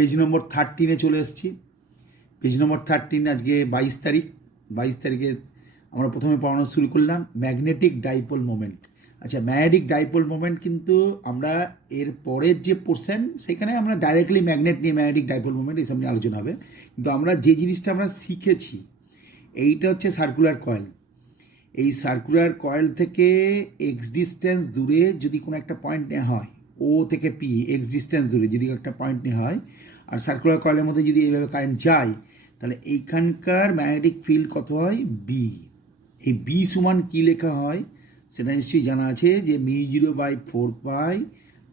Page নম্বর 13-এ চলে এসেছি। Page নম্বর 13, আজকে 22 তারিখ। 22 তারিখে আমরা প্রথমে পড়ানো শুরু করলাম ম্যাগনেটিক ডাইপোল মোমেন্ট। আচ্ছা, ম্যাগনেটিক ডাইপোল মোমেন্ট কিন্তু আমরা এর পরের যে পোর্শন সেখানে আমরা ডাইরেক্টলি ম্যাগনেট নিয়ে ম্যাগনেটিক ডাইপোল মোমেন্ট এইসব নিয়ে আলোচনা হবে। কিন্তু আমরা যে জিনিসটা আমরা শিখেছি এইটা হচ্ছে সার্কুলার কয়েল। এই সার্কুলার কয়েল থেকে এক্স ডিস্টেন্স দূরে যদি কোনো একটা পয়েন্ট নেওয়া হয়, ও থেকে পি এক্স ডিস্টেন্স দূরে যদি একটা পয়েন্ট নেওয়া হয়, আর সার্কুলার কয়েলের মধ্যে যদি এইভাবে কারেন্ট যায়, তাহলে এইখানকার ম্যাগনেটিক ফিল্ড কত হয়? বি। এই বি সমান কী লেখা হয় সেটা নিশ্চয়ই জানা আছে, যে μ0/4π,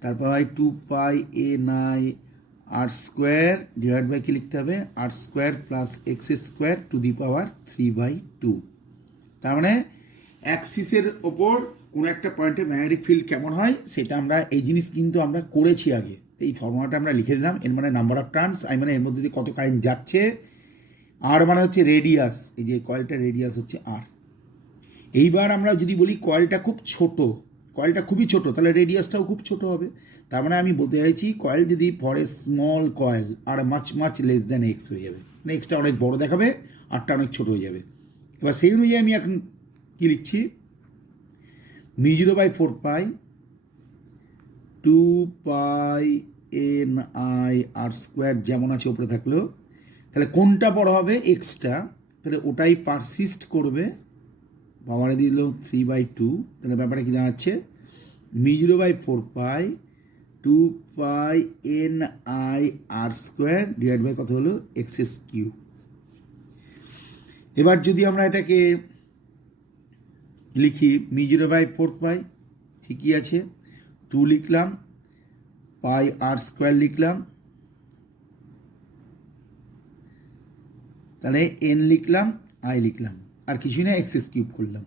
তারপর হয় 2π a নাই আর স্কোয়ার ডিভাইড বাই কী লিখতে হবে? R square plus x square to the power 3/2। তার মানে অ্যাক্সিসের ওপর কোনো একটা পয়েন্টে ম্যাগনেটিক ফিল্ড কেমন হয় সেটা আমরা এই জিনিস কিন্তু আমরা করেছি আগে। এই ফর্মুলাটা আমরা লিখে দিলাম। এর মানে নাম্বার অফ টার্নস, আই মানে এর মধ্যে দিয়ে কত কারেন্ট যাচ্ছে। আর মানে হচ্ছে রেডিয়াস, এই যে কয়েলটার রেডিয়াস হচ্ছে আর। এইবার আমরা যদি বলি কয়েলটা খুব ছোট, কয়েলটা খুবই ছোট, তাহলে রেডিয়াসটাও খুব ছোট হবে। তার মানে আমি বলতে চাইছি কয়েল যদি for a small coil R much less than x হয়ে যাবে, মানে এক্সটা অনেক বড় দেখাবে, আরটা অনেক ছোট হয়ে যাবে। এবার সেই অনুযায়ী আমি এখন কী লিখছি? μ0/4π 2π ni আর স্কোয়ার যেমন আছে ওপরে থাকলো। তাহলে কোনটা বড় হবে? এক্সটা, তাহলে ওটাই পারসিস্ট করবে। পাওয়ারে দিয়ে দিল 3/2। তাহলে ব্যাপারটা কি দাঁড়াচ্ছে? μ0/4π 2π ni আর স্কোয়ার ডিভাইড বাই কত হলো? X q. এবার যদি আমরা এটাকে লিখি μ0/4π, ঠিকই আছে, 2 লিখলাম, পাই আর স্কোয়ার লিখলাম, তাহলে এন লিখলাম, আই লিখলাম, আর কিছুই না, এক্স কিউব করলাম।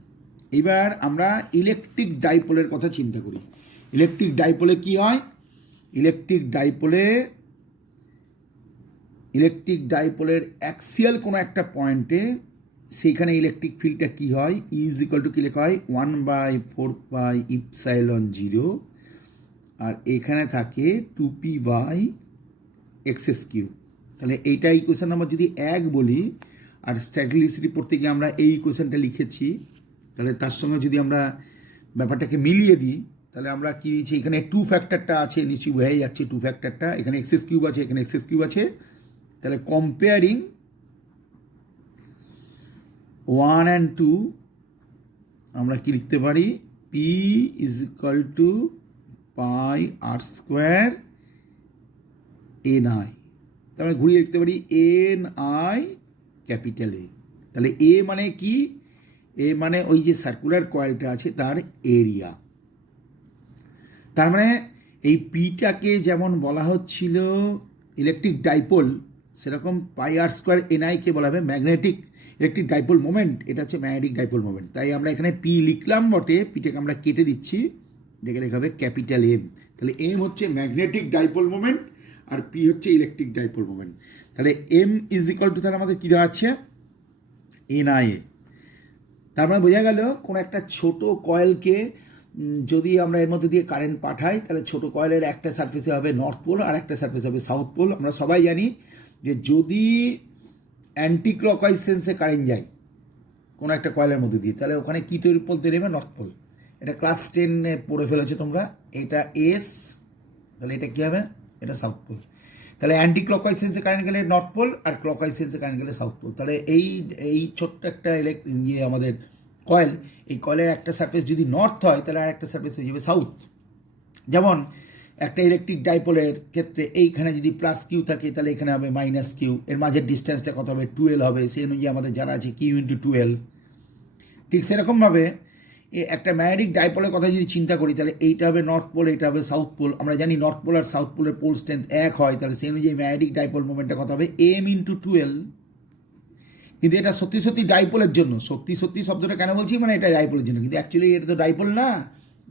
এবার আমরা ইলেকট্রিক ডাইপোলের কথা চিন্তা করি। ইলেকট্রিক ডাইপোলে কি হয়? ইলেকট্রিক ডাইপোলের অ্যাক্সিয়াল কোনো একটা পয়েন্টে সেইখানে ইলেকট্রিক ফিল্ডটা কী হয়? ইজ ইকুয়াল টু কী লেখা হয়? 1/4π ε0, আর এখানে থাকে 2p/x3। তাহলে এইটা ইকুয়েশন নাম্বার যদি 1 বলি, আর স্ট্যাটিস্টিসিটি পড়তে গিয়ে আমরা এই ইকুয়েশনটা লিখেছি, তাহলে তার সঙ্গে যদি আমরা ব্যাপারটাকে মিলিয়ে দিই, তাহলে আমরা কী দিচ্ছি? এখানে 2 ফ্যাক্টরটা আছে, নিশ্চয়ই হয়ে যাচ্ছে 2 ফ্যাক্টরটা, এখানে x³ আছে, এখানে x³ আছে। তাহলে কম্পেয়ারিং 1 and 2 আমরা কি লিখতে পারি? p is equal to pi r square n i. তার মানে ঘুরিয়ে লিখতে পারি এন আই ক্যাপিটাল এ। তাহলে এ মানে কি? এ মানে ওই যে সার্কুলার কয়েলটা আছে তার এরিয়া। তার মানে এই পিটাকে যেমন বলা হচ্ছিল ইলেকট্রিক ডাইপোল, সেরকম পাই আর স্কোয়ার এন আইকে বলা হবে ম্যাগনেটিক ইলেকট্রিক ডাইপোল মোমেন্ট। এটা হচ্ছে ম্যাগনেটিক ডাইপোল মোমেন্ট। তাই আমরা এখানে পি লিখলাম বটে, পিটাকে আমরা কেটে দিচ্ছি, দেখে লেখা হবে ক্যাপিটাল এম। তাহলে এম হচ্ছে ম্যাগনেটিক ডাইপোল মোমেন্ট আর পি হচ্ছে ইলেকট্রিক ডাইপোল মোমেন্ট। তাহলে এম ইজ ইকুয়াল টু, তাহলে আমাদের কী দাঁড়াচ্ছে? N I A. তার মানে বোঝা গেল কোনো একটা ছোট কয়েলকে যদি আমরা এর মধ্যে দিয়ে কারেন্ট পাঠাই, তাহলে ছোট কয়েলের একটা সারফেসে হবে নর্থ পোল আর একটা সারফেসে হবে সাউথ পোল। আমরা সবাই জানি যে যদি অ্যান্টি ক্লকওয়াইজ সেন্সে কারেন্ট যায় কোনো একটা কয়েলের মধ্যে দিয়ে, তাহলে ওখানে কী তৈরি পোল তৈরি হবে? North pole. এটা ক্লাস 10-এ পড়ে ফেলেছো তোমরা। এটা এস, তাহলে এটা কী হবে? এটা সাউথ পোল। তাহলে অ্যান্টি ক্লকওয়াইজ সেন্সে কারেন্ট গেলে নর্থ পোল, আর ক্লকওয়াইজ সেন্সে কারেন্ট গেলে সাউথ পোল। তাহলে এই ছোট্ট একটা আমাদের কয়েল, এই কয়েলের একটা সারফেস যদি নর্থ হয়, তাহলে আর একটা সারফেস হয়ে যাবে সাউথ। যেমন একটা ইলেকট্রিক ডাইপোলের ক্ষেত্রে এইখানে যদি প্লাস কিউ থাকে, তাহলে এখানে হবে মাইনাস কিউ। এর মাঝের ডিস্টেন্সটা কত হবে? 12 হবে। সেই অনুযায়ী আমাদের জানা আছে কিউ ইন্টু 12। ঠিক সেরকমভাবে একটা ম্যাগনেটিক ডাইপোলের কথা যদি চিন্তা করি, তাহলে এইটা হবে নর্থ পোল, এইটা হবে সাউথ পোল। আমরা জানি নর্থ পোল আর সাউথ পোলের পোল স্ট্রেংথ 1 হয়, তাহলে সেই অনুযায়ী ম্যাগনেটিক ডাইপোল মোমেন্টটা কত হবে? M into 12। কিন্তু এটা সত্যি সত্যি ডাইপোলের জন্য, সত্যি সত্যি শব্দটা কেন বলছি, মানে এটা ডাইপোলের জন্য, কিন্তু অ্যাকচুয়ালি এটা তো ডাইপোল না।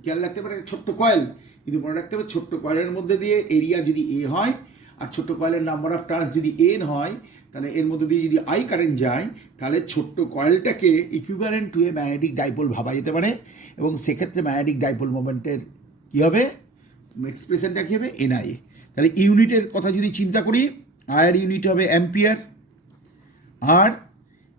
খেয়াল রাখতে পারে ছোট্ট কয়েল, কিন্তু মনে রাখতে হবে ছোট্ট কয়েলের মধ্যে দিয়ে এরিয়া যদি এ হয়, আর ছোট্ট কয়েলের নাম্বার অফ টার্নস যদি এন হয়, তাহলে এর মধ্যে দিয়ে যদি আই কারেন্ট যায়, তাহলে ছোট্ট কয়েলটাকে equivalent to a magnetic dipole ভাবা যেতে পারে। এবং সেক্ষেত্রে ম্যাগনেটিক ডাইপোল মোমেন্টের কী হবে? এক্সপ্রেশনটা কী হবে? এনআইএ। তাহলে ইউনিটের কথা যদি চিন্তা করি, আয়ের ইউনিট হবে অ্যাম্পিয়ার, আর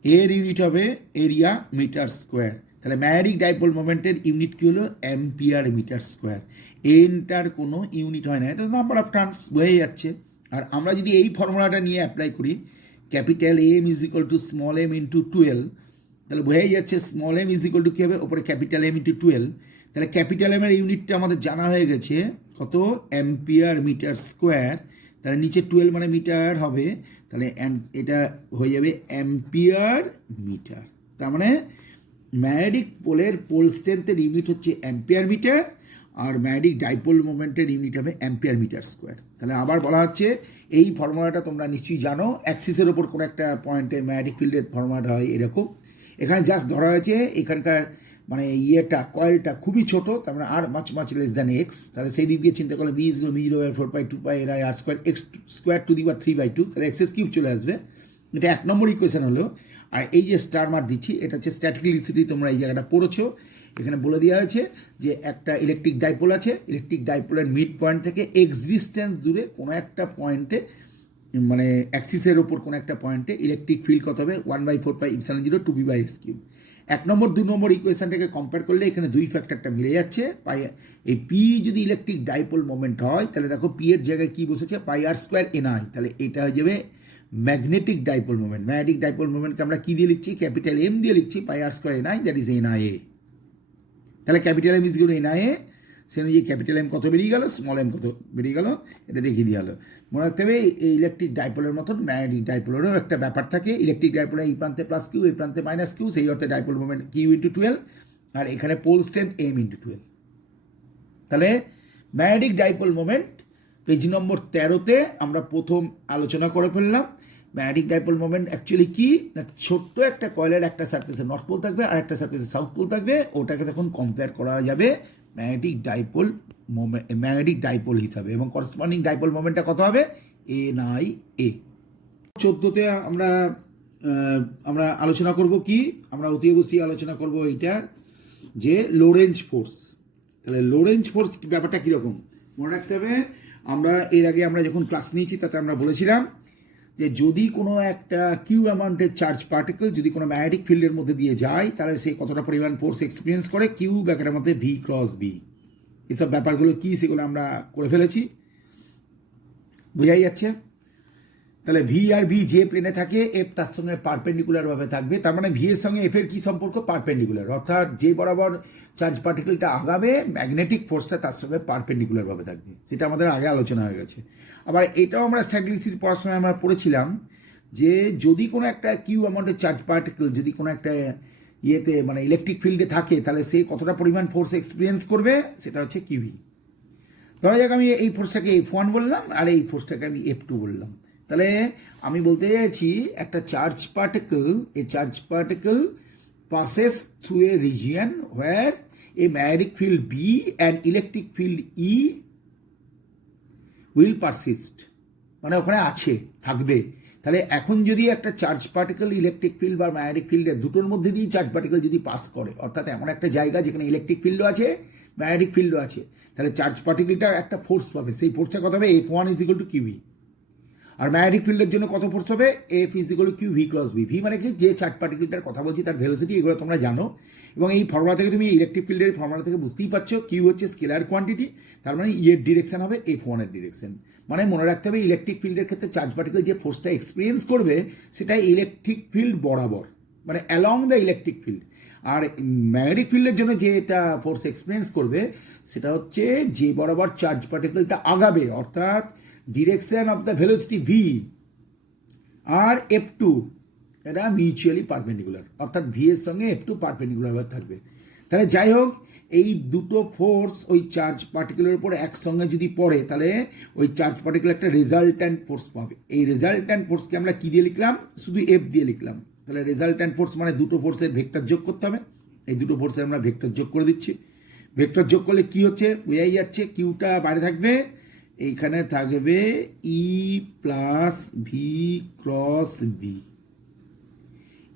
এর ইউনিট হবে এরিয়া মিটার স্কোয়ার। তাহলে ম্যাগনেটিক ডাইপোল মোমেন্টের ইউনিট কী হলো? Ampere metre square. এনটার কোনো ইউনিট হয় না, এটা নাম্বার অফ টার্মস হয়ে যাচ্ছে। আর আমরা যদি এই ফর্মুলাটা নিয়ে অ্যাপ্লাই করি, capital M is equal to small M into 12, তাহলে বোঝাই যাচ্ছে small M is equal to কী হবে? ওপরে ক্যাপিটাল এম ইন্টু 12। তাহলে ক্যাপিটাল এমের ইউনিটটা আমাদের জানা হয়ে গেছে কত? Ampere metre square. তাহলে নিচে 12 মানে মিটার হবে, তাহলে এটা হয়ে যাবে অ্যাম্পিয়ার মিটার। তার মানে ম্যাগনেটিক পোলের পোল স্ট্রেংথের ইউনিট হচ্ছে অ্যাম্পিয়ার মিটার, আর ম্যাগনেটিক ডাইপোল মোমেন্টের ইউনিট হবে অ্যাম্পিয়ার মিটার স্কোয়ার। তাহলে আবার বলা হচ্ছে, এই ফর্মুলাটা তোমরা নিশ্চয়ই জানো, অ্যাক্সিসের ওপর কোনো একটা পয়েন্টে ম্যাগনেটিক ফিল্ডের ফর্মুলাটা হয় এরকম। এখানে জাস্ট ধরা হয়েছে এখানকার মানে কয়েলটা খুবই ছোট, তার মানে আর মাছ লেস দ্যান এক্স। তাহলে সেই দিক দিয়ে চিন্তা করলে বি ইজ মিরো 4/2 এর r square x square to the power 3/2, তাহলে এক্সএস কিউব চলে আসবে। এটা 1 নম্বর ইকুয়েশন হলো। আর এই যে স্টার মার্ক দিচ্ছি, এটা হচ্ছে স্ট্যাটিক্যালিসিটি, তোমরা এই জায়গাটা পড়েছো। এখানে বলে দেওয়া হয়েছে যে একটা ইলেকট্রিক ডাইপোল আছে, ইলেকট্রিক ডাইপোলের মিড পয়েন্ট থেকে এক্স ডিস্টেন্স দূরে কোনো একটা পয়েন্টে, মানে অ্যাক্সিসের ওপর কোনো একটা পয়েন্টে ইলেকট্রিক ফিল্ড কত হবে? 1/4πε0 2b/s³। 1 নম্বর 2 নম্বর ইকুয়েশনটাকে কম্পেয়ার করলে এখানে দুই ফ্যাক্টরটা মিলে যাচ্ছে। এই পি যদি ইলেকট্রিক ডাইপোল মোমেন্ট হয়, তাহলে দেখো পি এর জায়গায় কি বসেছে? πr²ni। তাহলে এটা হয়ে যাবে magnetic dipole moment. Magnetic dipole মোমেন্টকে আমরা কি দিয়ে লিখছি? ক্যাপিটাল এম দিয়ে লিখছি, πr²ni, দ্যাট ইজ এনআইএ। তাহলে capital M is equal to NIA. সে অনুযায়ী ক্যাপিটাল এম কত বেরিয়ে গেল, স্মল এম কত বেরিয়ে গেল, এটা দেখিয়ে দেওয়া হলো। মনে রাখতে হবে এই ইলেকট্রিক ডাইপোলের মতন ম্যাগনেটিক ডাইপোলেরও একটা ব্যাপার থাকে। ইলেকট্রিক ডাইপোলের এই প্রান্তে প্লাস কিউ, এই প্রান্তে মাইনাস কিউ, সেই অর্থে ডাইপোল মোমেন্ট কিউ ইন্টু 12, আর এখানে পোল স্ট্রেংথ এম ইন্টু 12। তাহলে magnetic dipole moment page number 13-তে আমরা প্রথম আলোচনা করে ফেললাম। ম্যাগনেটিক ডাইপোল মোমেন্ট অ্যাকচুয়ালি কি না, ছোট্ট একটা কয়েলের একটা সারফেসে নর্থ পোল থাকবে আর একটা সারফেসে সাউথ পোল থাকবে, ওটাকে তখন কম্পেয়ার করা যাবে magnetic dipole moment, magnetic dipole হিসাবে, এবং করসপন্ডিং ডাইপোল মোমেন্টটা কত হবে? এনআইএ। 14-তে আমরা আলোচনা করব কি? আমরা অতি অবশ্যই আলোচনা করব এইটা যে লোরেঞ্জ ফোর্স। তাহলে লোরেঞ্জ ফোর্স ব্যাপারটা কীরকম মনে রাখতে হবে। আমরা এর আগে আমরা যখন ক্লাস নিয়েছি তাতে আমরা বলেছিলাম যে যদি কোনো একটা কিউ অ্যামাউন্টের চার্জ পার্টিকেল যদি কোনো ম্যাগনেটিক ফিল্ডের মধ্যে দিয়ে যায়, তাহলে সে কতটা পরিমাণ ফোর্স এক্সপিরিয়েন্স করে, কিউ ব্যাপারের মধ্যে ভি ক্রস বি। এসব ব্যাপারগুলো কী সেগুলো আমরা করে ফেলেছি, বোঝাই যাচ্ছে। তাহলে ভি আর ভি যে প্লেনে থাকে, এফ তার সঙ্গে পারপেন্ডিকুলারভাবে থাকবে। তার মানে ভি এর সঙ্গে এফ এর কী সম্পর্ক? পারপেন্ডিকুলার। অর্থাৎ যে বরাবর চার্জ পার্টিকেলটা আগাবে, ম্যাগনেটিক ফোর্সটা তার সঙ্গে পারপেন্ডিকুলারভাবে থাকবে। সেটা আমাদের আগে আলোচনা হয়ে গেছে। আবার এটাও আমরা স্ট্যাটিস্টিক্স পড়ার সময় আমরা পড়েছিলাম যে যদি কোনো একটা কিউ অ্যামাউন্টের চার্জ পার্টিকেল যদি কোনো একটা ইয়েতে মানে ইলেকট্রিক ফিল্ডে থাকে, তাহলে সে কতটা পরিমাণ ফোর্স এক্সপিরিয়েন্স করবে, সেটা হচ্ছে কিউই। ধরা যাক আমি এই ফোর্সটাকে F1 বললাম আর এই ফোর্সটাকে আমি F2 বললাম। তাহলে আমি বলতে চাইছি একটা charge particle, A charge particle passes through a region where a magnetic field B and electric field E will persist, মানে ওখানে আছে, থাকবে। তাহলে এখন যদি একটা চার্জ পার্টিকেল ইলেকট্রিক ফিল্ড বা ম্যাগনেটিক ফিল্ডের দুটোর মধ্যে দিয়ে চার্জ পার্টিকেল যদি পাস করে, অর্থাৎ এমন একটা জায়গা যেখানে ইলেকট্রিক ফিল্ডও আছে ম্যাগনেটিক ফিল্ডও আছে, তাহলে চার্জ পার্টিকেলটা একটা ফোর্স পাবে। সেই ফোর্সটা কত হবে? F1 is equal to q e. আর ম্যাগনেটিক ফিল্ডের জন্য কত ফোর্স হবে? F is equal to q v cross b. V মানে কি? যে চার্জ পার্টিকেলটার কথা বলছি তার ভেলোসিটি, এগুলো তোমরা জানো। এবং এই ফর্মুলা থেকে তুমি ইলেকট্রিক ফিল্ডের ফর্মুলা থেকে বুঝতেই পারছো, কিউ হচ্ছে স্কেলার কোয়ান্টিটি, তার মানে ই এর ডিরেকশন হবে F1 এর ডিরেকশন। মানে মনে রাখতে হবে ইলেকট্রিক ফিল্ডের ক্ষেত্রে চার্জ পার্টিকেল যে ফোর্সটা এক্সপিরিয়েন্স করবে সেটা ইলেকট্রিক ফিল্ড বরাবর, মানে অ্যালং দ্য ইলেকট্রিক ফিল্ড। আর ম্যাগনেটিক ফিল্ডের জন্য যেটা ফোর্স এক্সপিরিয়েন্স করবে সেটা হচ্ছে যে বরাবর চার্জ পার্টিকেলটা আগাবে, অর্থাৎ direction of the velocity v আর F2 এটা মিউচুয়ালি পারপেন্ডিকুলার, অর্থাৎ ভি এর সঙ্গে F2 পারপেন্ডিকুলার থাকবে। তাহলে যাই হোক, এই দুটো ফোর্স ওই চার্জ পার্টিকেলের উপর একসঙ্গে যদি পড়ে, তাহলে ওই চার্জ পার্টিকেল একটা রেজাল্ট্যান্ট ফোর্স পাবে। এই রেজাল্ট্যান্ট ফোর্সকে আমরা কী দিয়ে লিখলাম? শুধু এফ দিয়ে লিখলাম। তাহলে রেজাল্ট্যান্ট ফোর্স মানে দুটো ফোর্সের ভেক্টর যোগ করতে হবে। এই দুটো ফোর্সে আমরা ভেক্টর যোগ করে দিচ্ছি। ভেক্টর যোগ করলে কি হচ্ছে বোঝাই যাচ্ছে, কিউটা বাইরে থাকবে, এইখানে থাকবে ই প্লাস ভি ক্রস বি।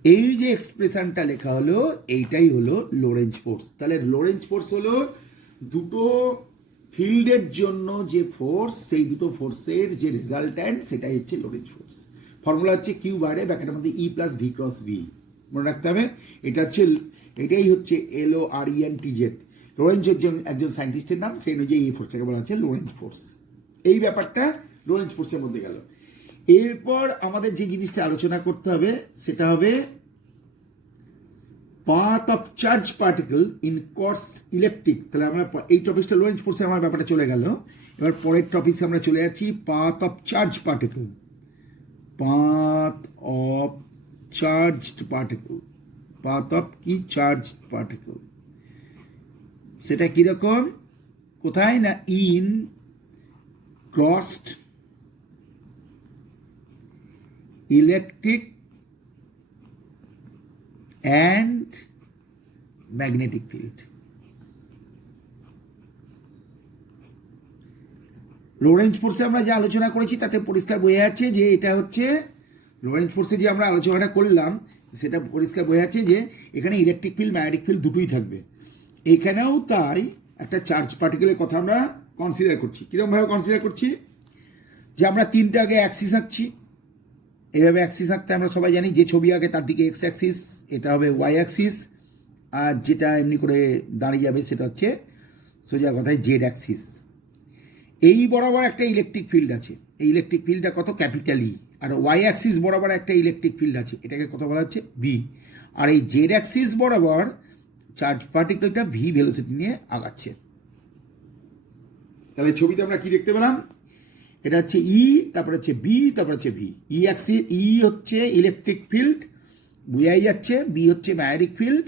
এই যে এক্সপ্রেশনটা লেখা হলো এইটাই হলো লোরেঞ্জ ফোর্স। তাহলে লোরেঞ্জ ফোর্স হলো দুটো ফিল্ডের জন্য যে ফোর্স, সেই দুটো ফোর্সের যে রেজাল্ট্যান্ট সেটাই হচ্ছে লোরেন্জ ফোর্স। ফর্মুলা হচ্ছে কিউ বাইরে ব্র্যাকেটের মধ্যে ই প্লাস ভি ক্রস ভি, মনে রাখতে হবে। এটাই হচ্ছে LORENTZ। লোরেন্জ একজন সায়েন্টিস্টের নাম, সেই অনুযায়ী এই ফোর্সটাকে বলা হচ্ছে লোরেন্জ ফোর্স। এই ব্যাপারটা লোরেন্জ ফোর্সের মধ্যে গেল। এরপর আমাদের যে জিনিসটা আলোচনা করতে হবে সেটা হবে path of charge particle in course electric. তাহলে আমরা এই টপিকটা লোরেন্জ ফোর্সের আমার ব্যাপারটা চলে গেল। এবার পরের টপিকে আমরা চলে যাচ্ছি path of charge particle. Path of charged particle, path of কি চার্জড পার্টিকেল, সেটা কিরকম, কোথায় না in crossed electric and magnetic field. Lorentz ফোর্সে আমরা যে আলোচনা করেছি তাতে পরিষ্কার বোঝা যাচ্ছে যে এটা হচ্ছে লোরেন্জ ফোর্সে যে আমরা আলোচনাটা করলাম সেটা পরিষ্কার বোঝা যাচ্ছে যে এখানে ইলেকট্রিক ফিল্ড ম্যাগনেটিক ফিল্ড দুটোই থাকবে। এখানেও তাই একটা চার্জ পার্টিকেলের কথা আমরা কনসিডার করছি। কীরকমভাবে কনসিডার করছি, যে আমরা তিনটে আগে অ্যাক্সিস আঁকছি, এইভাবে অ্যাক্সিস আঁকতে আমরা সবাই জানি যে ছবি আঁকে তার দিকে এক্স অ্যাক্সিস, এটা হবে ওয়াই অ্যাক্সিস, আর যেটা এমনি করে দাঁড়িয়ে যাবে সেটা হচ্ছে সোজা কথায় জেড অ্যাক্সিস। এই বরাবর একটা ইলেকট্রিক ফিল্ড আছে, এই ইলেকট্রিক ফিল্ডটা কত, ক্যাপিটাল ই। আর ওয়াই অ্যাক্সিস বরাবর একটা ইলেকট্রিক ফিল্ড আছে, এটাকে কত বলা হচ্ছে বি। আর এই জেড অ্যাক্সিস বরাবর চার্জ পার্টিকেলটা ভি ভেলোসিটি নিয়ে আগাচ্ছে। তাহলে ছবিতে আমরা কি দেখতে পেলাম, এটা হচ্ছে ই, তারপর হচ্ছে বি, তারপর হচ্ছে ভি। ই অ্যাক্সিস, ই হচ্ছে ইলেকট্রিক ফিল্ড বুঝাই যাচ্ছে, বি হচ্ছে ম্যাগনেটিক ফিল্ড,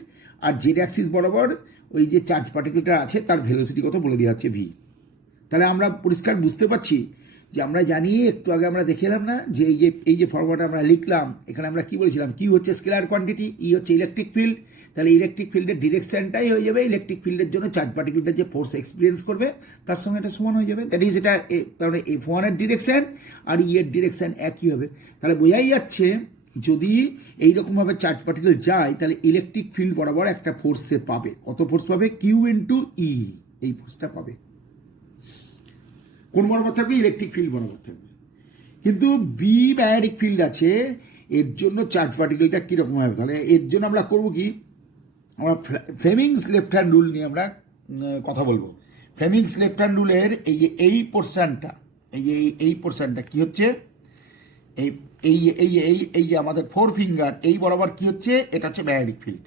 আর জেড অ্যাক্সিস বরাবর ওই যে চার্জ পার্টিকেলটা আছে তার ভেলোসিটি কত বলে দেওয়া হচ্ছে ভি। তাহলে আমরা পরিষ্কার বুঝতে পারছি যে আমরা জানি, একটু আগে আমরা দেখে এলাম না যে এই যে ফর্মুলাটা আমরা লিখলাম, এখানে আমরা কি বলেছিলাম, কিউ হচ্ছে স্কেলার কোয়ান্টিটি, ই হচ্ছে ইলেকট্রিক ফিল্ড। তাহলে ইলেকট্রিক ফিল্ডের ডিরেকশনটাই হয়ে যাবে ইলেকট্রিক ফিল্ডের জন্য চার্জ পার্টিকেলটা যে ফোর্স এক্সপিরিয়েন্স করবে তার সঙ্গে এটা সমান হয়ে যাবে। দ্যাট ইজ এটা, তাহলে F1 এর ডিরেকশন আর ই এর ডিরেকশন একই হবে। তাহলে বোঝাই যাচ্ছে যদি এইরকমভাবে চার্জ পার্টিকেল যায় তাহলে ইলেকট্রিক ফিল্ড বরাবর একটা ফোর্স সে পাবে। কত ফোর্স পাবে, কিউ ইন্টু ই, এই ফোর্সটা পাবে। কোন বরাবর থাকবে, ইলেকট্রিক ফিল্ড বরাবর থাকবে। কিন্তু বি ম্যাগনেটিক ফিল্ড আছে, এর জন্য চার্জ পার্টিকেলটা কীরকম হবে, তাহলে এর জন্য আমরা করবো কি, আমরা ফ্লেমিংস লেফট হ্যান্ড রুল নিয়ে আমরা কথা বলবো। ফ্লেমিংস লেফট হ্যান্ড রুলের এই যে এই পোর্শনটা, এই পোর্শনটা কি হচ্ছে, এই এই এই এই এই যে আমাদের ফোর ফিঙ্গার এই বরাবর কি হচ্ছে, এটা হচ্ছে ম্যাগনেটিক ফিল্ড।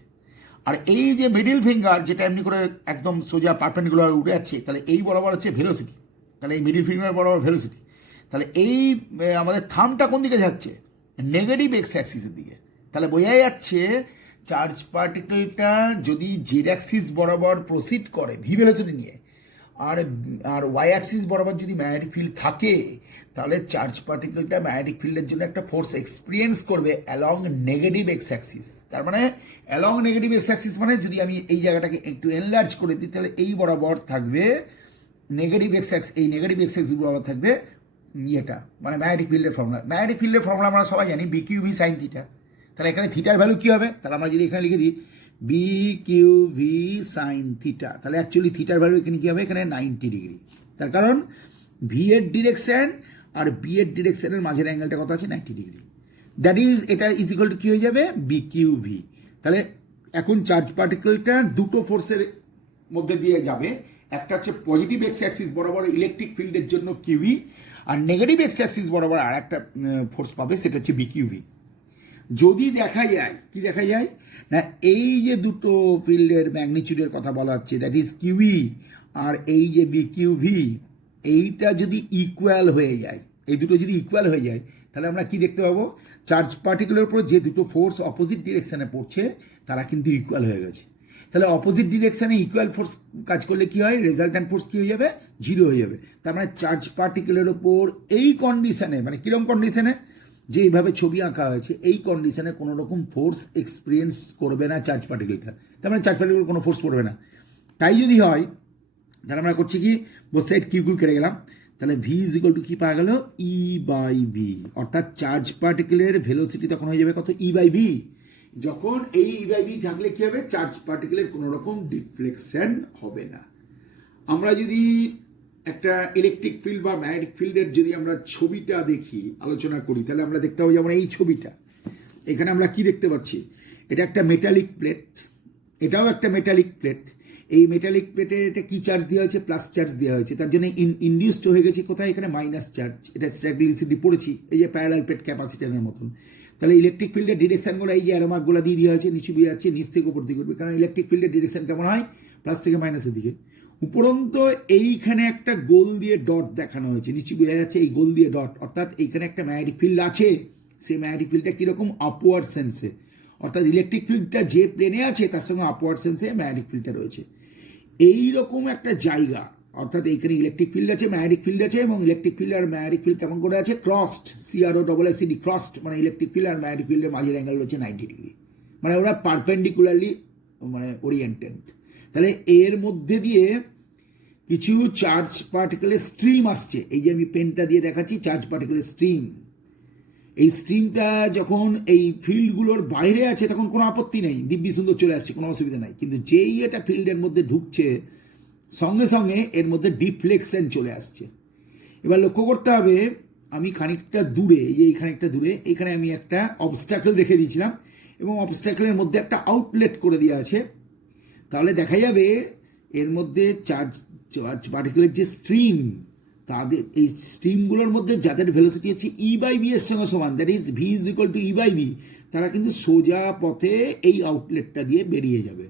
আর এই যে মিডিল ফিঙ্গার যেটা এমনি করে একদম সোজা পারপেন্ডিকুলার উঠে যাচ্ছে, তাহলে এই বরাবর হচ্ছে ভেলোসিটি। তাহলে এই মিডিল ফিঙ্গার বরাবর ভেলোসিটি। তাহলে এই আমাদের থামটা কোন দিকে যাচ্ছে, নেগেটিভ এক্স অ্যাক্সিসের দিকে। তাহলে বোঝা যাচ্ছে চার্জ পার্টিকেলটা যদি জেড অ্যাক্সিস বরাবর প্রসিড করে ভি ভেলোসিটি নিয়ে, আর ওয়াই অ্যাক্সিস বরাবর যদি ম্যাগনেটিক ফিল্ড থাকে, তাহলে চার্জ পার্টিকেলটা ম্যাগনেটিক ফিল্ডের জন্য একটা ফোর্স এক্সপিরিয়েন্স করবে অ্যালং নেগেটিভ এক্স অ্যাক্সিস। তার মানে অ্যালং নেগেটিভ এক্স অ্যাক্সিস মানে যদি আমি এই জায়গাটাকে একটু এনলার্জ করে দিই, তাহলে এই বরাবর থাকবে নেগেটিভ এক্স অ্যাক্সিস, এই নেগেটিভ এক্স অ্যাক্সিস বরাবর থাকবে ইয়েটা, মানে ম্যাগনেটিক ফিল্ডের ফর্মুলা। ম্যাগনেটিক ফিল্ডের ফর্মুলা আমরা সবাই জানি b q v sine theta. তাহলে এখানে থিটার ভ্যালু কী হবে, তাহলে আমরা যদি এখানে লিখে দিই b q v sine theta, তাহলে অ্যাকচুয়ালি থিটার ভ্যালু এখানে কী হবে, এখানে 90 ডিগ্রি। তার কারণ ভি এর ডিরেকশন আর বি এর ডিরেকশনের মাঝের অ্যাঙ্গেলটা কত আছে, 90 ডিগ্রি। দ্যাট ইজ, এটা ইজ ইকুয়াল টু কী হয়ে যাবে, বি কিউ ভি। তাহলে এখন চার্জ পার্টিকেলটা দুটো ফোর্সের মধ্যে দিয়ে যাবে, একটা হচ্ছে পজিটিভ এক্স অ্যাক্সিস বরাবর ইলেকট্রিক ফিল্ডের জন্য কিউভি, আর নেগেটিভ এক্স অ্যাক্সিস বরাবর আর একটা ফোর্স পাবে, সেটা হচ্ছে বিকিউভি। যদি দেখা যায়, কি দেখা যায় না, এই যে দুটো ফিল্ডের ম্যাগনিচিউডের কথা বলা হচ্ছে, দ্যাট ইজ কিউভি আর এই যে বিকিউভি, এইটা যদি ইকুয়াল হয়ে যায়, এই দুটো যদি ইকুয়াল হয়ে যায়, তাহলে আমরা কি দেখতে পাবো, চার্জ পার্টিকেলের উপর যে দুটো ফোর্স অপোজিট ডিরেকশনে পড়ছে তারা কিন্তু ইকুয়াল হয়ে গেছে। তাহলে অপোজিট ডিরেকশনে ইকুয়াল ফোর্স কাজ করলে কি হয়, রেজাল্ট্যান্ট ফোর্স কি হয়ে যাবে, 0 হয়ে যাবে। তার মানে চার্জ পার্টিকেলের ওপর এই কন্ডিশনে, মানে কিরকম কন্ডিশনে, যে এইভাবে ছবি আঁকা হয়েছে, এই কন্ডিশনে কোনো রকম ফোর্স এক্সপিরিয়েন্স করবে না চার্জ পার্টিকেলটা। তার মানে চার্জ পার্টিকেল কোনো ফোর্স পড়বে না। তাই যদি হয়, তাহলে আমরা করছি কি, বোথ সাইড কিউ কিউ কেটে গেলাম, তাহলে ভি ইজ ইকুয়াল টু কি পাওয়া গেল, ই বাই ভি। অর্থাৎ চার্জ পার্টিকেলের ভেলোসিটি তখন হয়ে যাবে কত, ই বাই ভি। যখন এই ই বাই ভি থাকলে কি হবে, চার্জ পার্টিকেলের কোনো রকম ডিফ্লেকশন হবে না। আমরা যদি একটা ইলেকট্রিক ফিল্ড বা ম্যাগনেটিক ফিল্ডের যদি আমরা ছবিটা দেখি, আলোচনা করি, তাহলে আমরা দেখতে পাবো যেমন এই ছবিটা, এখানে আমরা কি দেখতে পাচ্ছি, এটা একটা মেটালিক প্লেট, এটাও একটা মেটালিক প্লেট। এই মেটালিক প্লেটে এটা কি চার্জ দেওয়া হয়েছে, প্লাস চার্জ দেওয়া হয়েছে, তার জন্য ইনডিউসড হয়ে গেছে কোথায়, এখানে মাইনাস চার্জ। এটা স্ট্যাটিস্টিক্যালি পড়েছি, এই যে প্যারালাল প্লেট ক্যাপাসিটরের মতন। তাহলে ইলেকট্রিক ফিল্ডের ডিরেকশনগুলো এই যে অ্যারোমার্কগুলো দিয়ে দেওয়া হয়েছে, নিচে দিয়ে যাচ্ছে, নিচ থেকে উপর দিকে উঠবে, কারণ ইলেকট্রিক ফিল্ডের ডিরেকশন কেমন হয়, প্লাস থেকে মাইনাসের দিকে। উপরন্ত এইখানে একটা গোল দিয়ে ডট দেখানো হয়েছে, নিচে বোঝা যাচ্ছে এই গোল দিয়ে ডট, অর্থাৎ এইখানে একটা ম্যাগনেটিক ফিল্ড আছে। সেই ম্যাগনেটিক ফিল্ডটা কীরকম, আপওয়ার্ড সেন্সে, অর্থাৎ ইলেকট্রিক ফিল্ডটা যে প্লেনে আছে তার সঙ্গে আপওয়ার্ড সেন্সে ম্যাগনেটিক ফিল্ডটা রয়েছে। এইরকম একটা জায়গা, অর্থাৎ এইখানে ইলেকট্রিক ফিল্ড আছে, ম্যাগনেটিক ফিল্ড আছে, এবং ইলেকট্রিক ফিল্ড আর ম্যাগনেটিক ফিল্ড কেমন করে আছে, ক্রসড, CROSSED, ক্রসড, মানে ইলেকট্রিক ফিল্ড আর ম্যাগনেটিক ফিল্ডের মাঝের অ্যাঙ্গেল হচ্ছে 90 ডিগ্রি, মানে ওরা পারপেন্ডিকুলারলি মানে ওরিয়েন্টেড। তাহলে এর মধ্যে দিয়ে কিছু চার্জ পার্টিকেলের স্ট্রিম আসছে, এই যে আমি পেনটা দিয়ে দেখাচ্ছি, চার্জ পার্টিকেলের স্ট্রিম। এই স্ট্রিমটা যখন এই ফিল্ডগুলোর বাইরে আছে তখন কোনো আপত্তি নেই, দিব্যি সুন্দর চলে আসছে, কোনো অসুবিধা নাই। কিন্তু যেই এটা ফিল্ডের মধ্যে ঢুকছে, সঙ্গে সঙ্গে এর মধ্যে ডিফ্লেকশন চলে আসছে। এবার লক্ষ্য করতে হবে, আমি খানিকটা দূরে, এই যে খানিকটা দূরে, এখানে আমি একটা অবস্ট্যাকল রেখে দিয়েছিলাম, এবং অবস্ট্যাকলের মধ্যে একটা আউটলেট করে দেওয়া আছে। তাহলে দেখা যাবে এর মধ্যে চার্জ পার্টিকেলের যে স্ট্রিম, তাদের এই স্ট্রিমগুলোর মধ্যে যাদের ভেলোসিটি হচ্ছে E/v এর সঙ্গে সমান, that is V is equal two E/v, তারা কিন্তু সোজা পথে এই আউটলেটটা দিয়ে বেরিয়ে যাবে।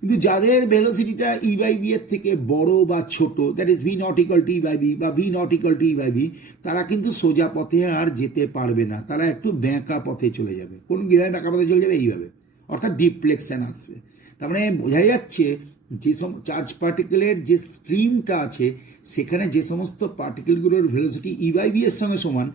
কিন্তু যাদের ভেলোসিটিটা E/v এর থেকে বড় বা ছোট, that is V not equal to E/v বা V not equal to E/v, তারা কিন্তু সোজা পথে আর যেতে পারবে না, তারা একটু ব্যাঁকা পথে চলে যাবে। কোন কীভাবে ব্যাঁকা পথে চলে যাবে, এইভাবে, অর্থাৎ ডিফ্লেকশন আসবে। তার মানে বোঝা যাচ্ছে যে চার্জ পার্টিকেলের যে স্ট্রিমটা আছে, সেখানে যে সমস্ত পার্টিকেলগুলোর ভেলোসিটি E/v এর সঙ্গে সমান,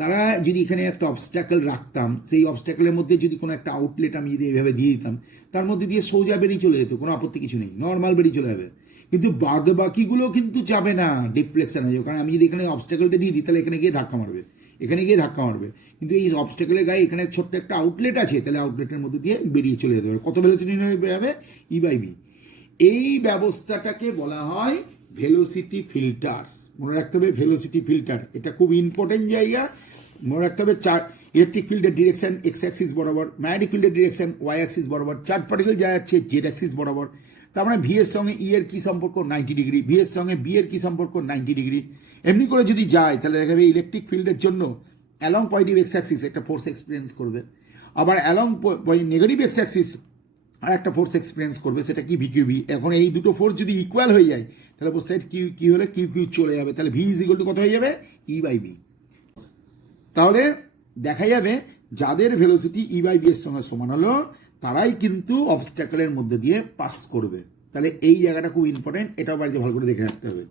তারা যদি এখানে একটা অবস্ট্যাকল রাখতাম, সেই অবস্ট্যাকলের মধ্যে যদি কোনো একটা আউটলেট আমি যদি এইভাবে দিয়ে দিতাম, তার মধ্যে দিয়ে সোজা বেরিয়ে চলে যেত, কোনো আপত্তি কিছু নেই, নর্মাল বেরিয়ে চলে যাবে। কিন্তু বাদ বাকিগুলো কিন্তু যাবে না, ডিফ্লেকশন হয়ে যাবে। কারণ আমি যদি এখানে অবস্ট্যাকলটা দিয়ে দিই, তাহলে এখানে গিয়ে ধাক্কা মারবে, এখানে গিয়ে ধাক্কা মারবে। কিন্তু এই অবস্ট্যাকলের গায়ে এখানে ছোট্ট একটা আউটলেট আছে, তাহলে আউটলেটের মধ্যে দিয়ে বেরিয়ে চলে যেতে পারে। কত ভেলোসিটি নিয়ে বেরোবে, E/v। এই ব্যবস্থাটাকে বলা হয় ভেলোসিটি ফিল্টার। মনে রাখতে হবে ভেলোসিটি ফিল্টার, এটা খুব ইম্পর্টেন্ট জায়গা। মনে রাখতে হবে ইলেকট্রিক ফিল্ডের ডিরেকশন এক্স অ্যাক্সিস বরাবর, ম্যাগনেটিক ফিল্ডের ডিরেকশন ওয়াই অ্যাক্সিস বরাবর, চার্জ পার্টিকেল যা যাচ্ছে জেড অ্যাক্সিস বরাবর। তার মানে ভি এর সঙ্গে ই এর কি সম্পর্ক, 90 ডিগ্রি, ভি এর সঙ্গে বি এর কি সম্পর্ক, 90 ডিগ্রি। এমনি করে যদি যায়, তাহলে দেখা যাবে ইলেকট্রিক ফিল্ডের জন্য অ্যালং পজিটিভ এক্স অ্যাক্সিস একটা ফোর্স এক্সপিরিয়েন্স করবে, আবার অ্যালং নেগেটিভ এক্স অ্যাক্সিস আর একটা ফোর্স এক্সপিরিয়েন্স করবে, সেটা কি VQB। এখন এই দুটো ফোর্স যদি ইকুয়াল হয়ে যায়, তাহলে বোথ সাইড কি হলে কিউ চলে যাবে, তাহলে ভি ইজ ইকুয়াল টু কত হয়ে যাবে, E/v। তাহলে দেখা যাবে যাদের ভেলোসিটি E/v এর সঙ্গে সমান হলো, তারাই কিন্তু অবস্ট্যাকলের মধ্যে দিয়ে পাস করবে। তাহলে এই জায়গাটা খুব ইম্পর্টেন্ট, এটাও বাড়িতে ভালো করে দেখে রাখতে হবে।